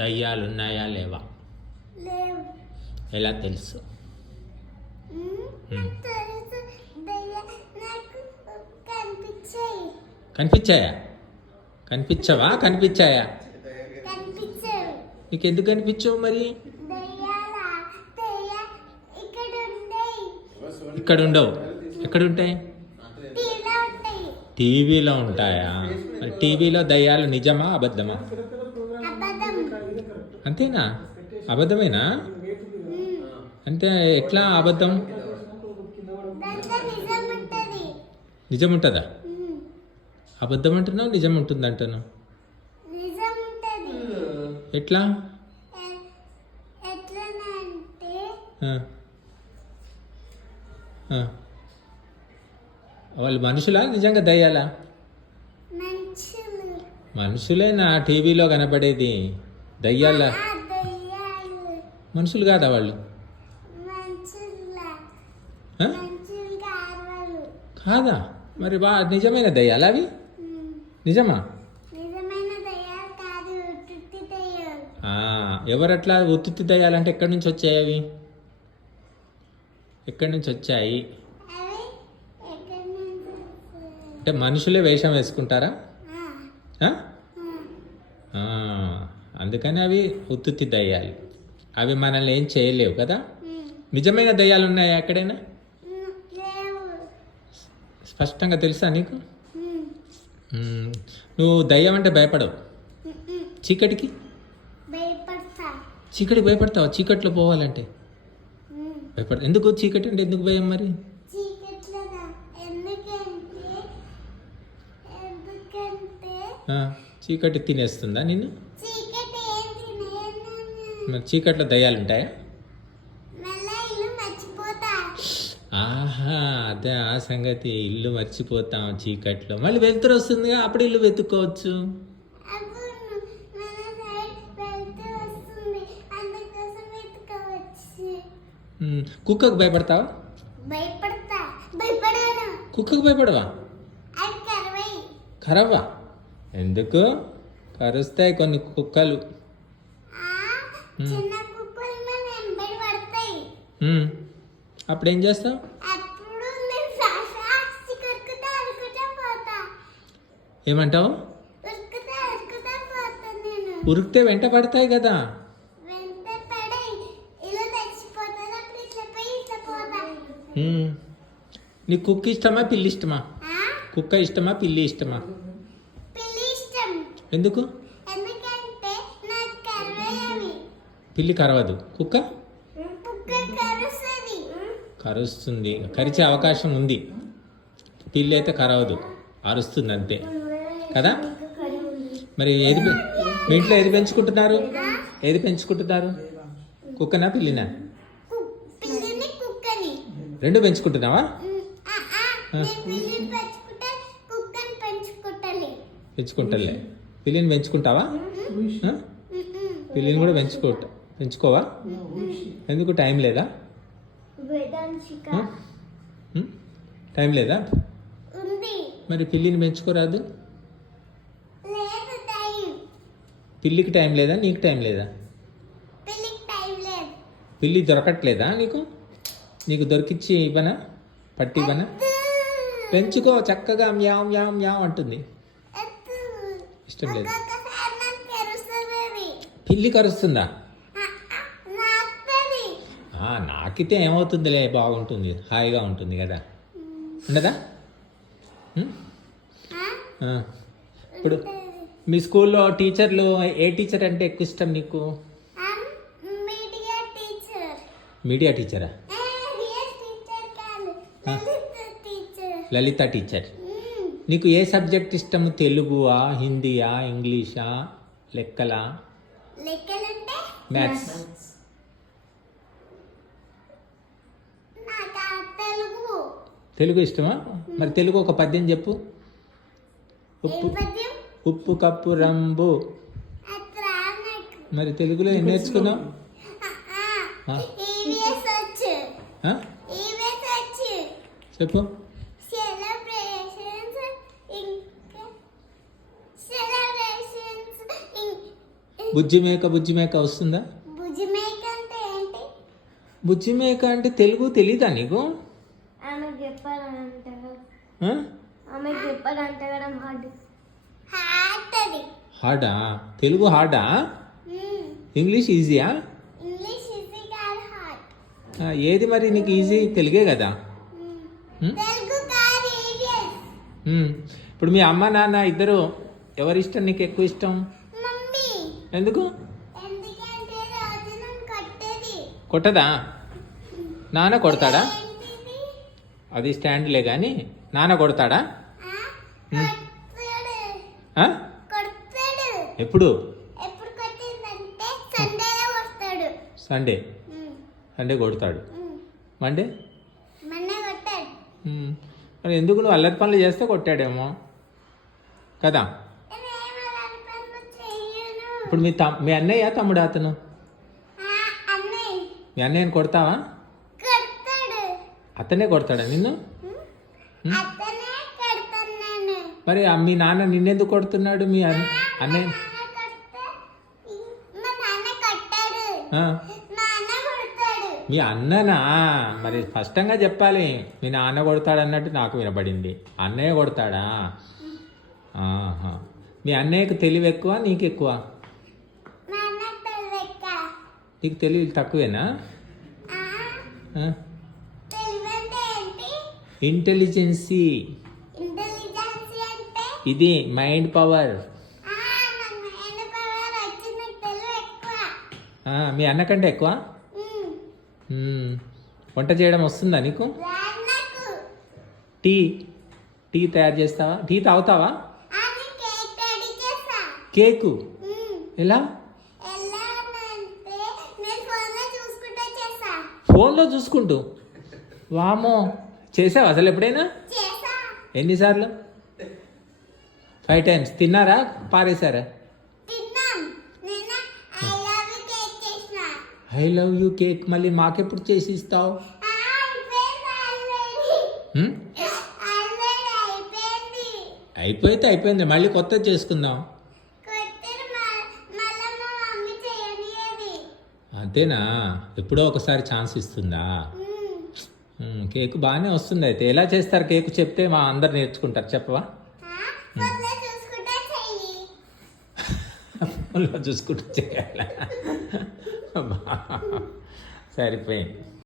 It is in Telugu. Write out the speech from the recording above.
దయ్యాలు ఉన్నాయా లేవా. ఎలా తెలుసు? కనిపించాయి. కనిపించవా? కనిపించాయా? నీకు ఎందుకు కనిపించవు మరి? ఇక్కడ ఉండవు ఎక్కడ ఉంటాయి. టీవీలో ఉంటాయా? మరి టీవీలో దయ్యాలు నిజమా అబద్ధమా? అబద్ధం. అంతేనా? అబద్ధమేనా. అంటే ఎట్లా అబద్ధం? నిజం ఉంటది. అబద్ధం అంటున్నావు నిజం ఉంటుంది అంటున్నావు ఎట్లా. వాళ్ళు మనుషులా నిజంగా దయ్యాలా? మనుషులు. మనుషులేనా టీవీలో కనబడేది. దయ్యాల మనుషులు కాదా వాళ్ళు? కాదా? మరి బా నిజమైన దయ్యాలా అవి. నిజమా? ఎవరట్లా ఉత్తుత్తి దయ్యాలంటే ఎక్కడి నుంచి వచ్చాయి అవి? ఎక్కడి నుంచి వచ్చాయి? అంటే మనుషులే వేషం వేసుకుంటారా? అందుకని అవి ఉత్తుత్తి దయ్యాలు అవి మనల్ని ఏం చేయలేవు కదా. నిజమైన దయ్యాలు ఉన్నాయా ఎక్కడైనా స్పష్టంగా తెలుసా నీకు. నువ్వు దయ్యం అంటే భయపడవు. చీకటికి చీకటికి భయపడతావు చీకట్లో పోవాలంటే. భయపడ ఎందుకు చీకటి అంటే ఎందుకు భయం మరి చీకటి తినేస్తుందా నిన్ను చీకటి మరి చీకట్లో దయ్యాలు ఉంటాయా? ఆహా అదే ఆ సంగతి. ఇల్లు మర్చిపోతాం చీకట్లో. మళ్ళీ వెళ్తురు వస్తుందిగా అప్పుడు ఇల్లు వెతుక్కోవచ్చు. వస్తుంది. కుక్కకు భయపడతావా? కుక్కకు భయపడవా? అది కరవై. కరవా? ఎందుకు? కరుస్తాయి కొన్ని కుక్కలు ఆ చిన్న కుక్కలు మన వెంబడి పడతాయి మ్మ్. అప్పుడు ఏం చేస్తావు ఏమంటావు? ఉరుకుతా వెంట పడతాయి కదా. నీకు కుక్క ఇష్టమా పిల్లి ఇష్టమా? కుక్క ఇష్టమా పిల్లి ఇష్టమా? ఎందుకు ఎందుకంటే నాకు కరవై అవి పిల్లి కరవదు. కుక్క? కరుస్తుంది. కరిచే అవకాశం ఉంది. పిల్లి అయితే కరవదు. అరుస్తుంది అంతే కదా? మరి ఏది మీ ఇంట్లో ఏది పెంచుకుంటున్నారు? ఏది పెంచుకుంటున్నారు? కుక్కనా పిల్లినా? రెండు పెంచుకుంటున్నావా? పెంచుకుంటే పెంచుకుంటాలి. పిల్లిని పెంచుకుంటావా. పిల్లిని కూడా పెంచుకో పెంచుకోవా? ఎందుకు టైం లేదా? టైం లేదా? మరి పిల్లిని పెంచుకోరాదు? పిల్లికి టైం లేదా? నీకు టైం లేదా? పిల్లి దొరకట్లేదా నీకు? నీకు దొరికిచ్చి ఇవ్వనా? పట్టి ఇవ్వనా? పెంచుకో చక్కగా మ్యావ్ మ్యావ్ మ్యావ్ అంటుంది. ఇష్టం లేదు. పిల్లి కరుస్తుందా? నాకితే ఏమవుతుందిలే బాగుంటుంది హాయిగా ఉంటుంది కదా. ఉండదా. ఇప్పుడు మీ స్కూల్లో టీచర్లు ఏ టీచర్ అంటే ఎక్కువ ఇష్టం నీకు? Media teacher. లలిత టీచర్. నీకు ఏ సబ్జెక్ట్ ఇష్టం? తెలుగువా హిందీయా ఇంగ్లీషా లెక్కలా? మ్యాథ్స్ నాకు ఆ తెలుగు తెలుగు ఇష్టమా? మరి తెలుగు ఒక పద్యం చెప్పు. ఉప్పు ఉప్పు కప్పు రంబు. మరి తెలుగులో ఏం నేర్చుకున్నావు చెప్పు. బుజ్జి మేక బుజ్జి మేక వస్తుందా? బుజ్జి మేక అంటే తెలుగు తెలీదా నీకు? ఆమెకు చెప్పాలంటే ఆ? ఆమెకు చెప్పాలంటే కదా హార్డ్. హార్ట్ అది హార్డా? తెలుగు హార్డా? ఇంగ్లీష్ ఈజీయా? ఇంగ్లీష్ ఈజీ కాదు హార్ట్. ఆ, ఏది మరి నీకు ఈజీ? తెలుగే కదా? తెలుగు. ఇప్పుడు మీ అమ్మ నాన్న ఇద్దరు ఎవరి ఇష్టం నీకు ఎక్కువ ఇష్టం? మమ్మీ. ఎందుకు? కట్టేది. కొట్టదా? నాన్న కొడతాడా? అది స్టాండ్లే కానీ నాన్న కొడతాడా? ఎప్పుడు? సండే సండే కొడతాడు. మండే. మరి ఎందుకు నువ్వు అల్లరి పనులు చేస్తే కొట్టాడేమో? కదా? ఇప్పుడు మీ తమ్ మీ అన్నయ్య తమ్ముడు అతను? మీ అన్నయ్యని కొడతావా? అతనే కొడతాడా నిన్ను? మరి మీ నాన్న నిన్నెందుకు కొడుతున్నాడు మీ అన్న అన్నయ్య? మా అన్ననా? మరి స్పష్టంగా చెప్పాలి. మీ నాన్న కొడతాడు అన్నట్టు నాకు వినపడింది అన్నయ్య కొడతాడా? ఆహా. మీ అన్నయ్యకు తెలివి ఎక్కువ నీకు ఎక్కువ? నీకు తెలివి తక్కువేనా? ఇంటెలిజెన్సీ ఇది మైండ్ పవర్ మీ అన్నకంటే ఎక్కువ. వంట చేయడం వస్తుందా నీకు? టీ. టీ తయారు చేస్తావా? టీ తాగుతావా? కేక్. ఎలా? ఫోన్లో చూసుకుంటూ వామో చేసావా అసలు ఎప్పుడైనా? ఎన్నిసార్లు? Five times. తిన్నారా? పారేశారా? ఐ లవ్ యూ కేక్ మళ్ళీ మాకెప్పుడు చేసి ఇస్తావు ఆ, అయిపోయింది మళ్ళీ కొత్తది చేసుకుందాం. అంతేనా? ఎప్పుడో ఒకసారి ఛాన్స్ ఇస్తుందా? కేక్ బాగానే వస్తుంది అయితే. ఎలా చేస్తారు కేక్? చెప్తే మా అందరు నేర్చుకుంటారు. చెప్పవా? ఫోన్లో చూసుకుంటూ చేయాలా సరిపోయింది.